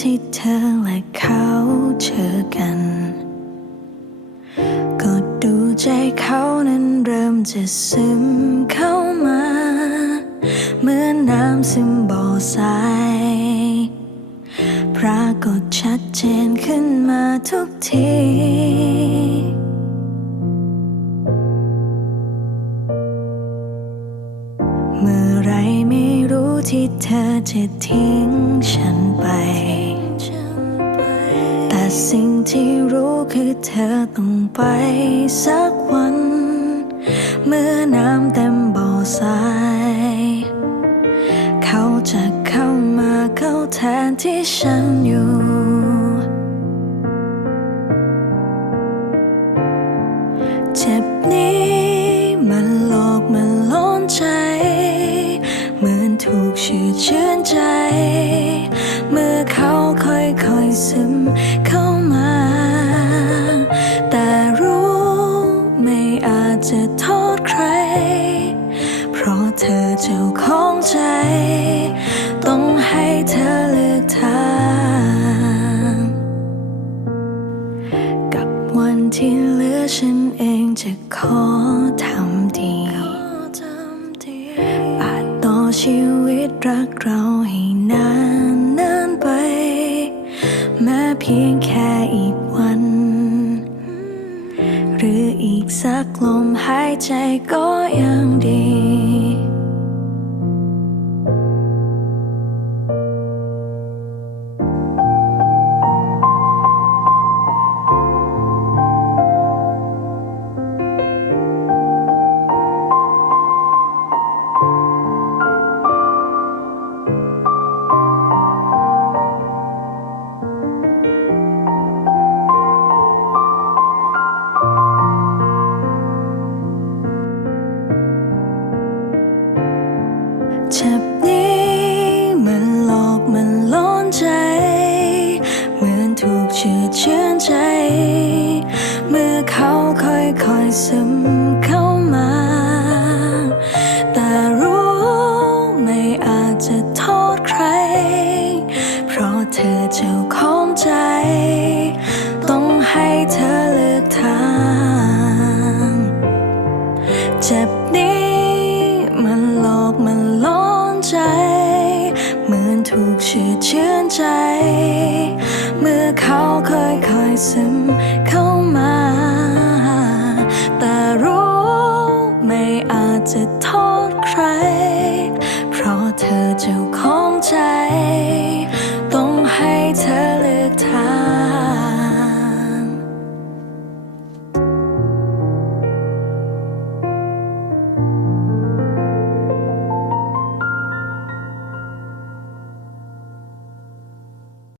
ที่เธอและเขาเจอกัน ก็ดูใจเขานั้นเริ่มจะซึมเข้ามา เหมือนน้ำซึมบ่อทรายปรากฏชัดเจนขึ้นมาทุกทีเมื่อไรไม่ ที่เธอจะทิ้งฉันไป แต่สิ่งที่รู้คือเธอต้องไปสักวัน เมื่อน้ำเต็มบ่อทราย เขาจะเข้ามาเข้าแทนที่ฉันอยู่เจ็บนี้มัน ถูกเชื่อเชื่อนใจ เมื่อเขาค่อยๆซึมเข้ามา แต่รู้ไม่อาจจะโทษใคร เพราะเธอเจ้าของใจ ต้องให้เธอเลือกทาง กับวันที่เหลือฉันเองจะขอทำดี ชีวิตรักเราให้นานนานไป แม้เพียงแค่อีกวัน หรืออีกสักลมหายใจก็ยังดี เจ็บนี้มันหลอกมันล้นใจ เหมือนถูกเชื่อเชื่อใจ เมื่อเขาค่อยๆซึมเข้ามา แต่รู้ไม่อาจจะโทษใคร เพราะเธอเจ้าของใจ ต้องให้เธอเลือกทาง เจ็บนี้ ถูกเฉื่อเฉื่อใจ เมื่อเขาค่อยค่อยซึมเข้ามา แต่รู้ไม่อาจจะโทษใคร เพราะเธอจะ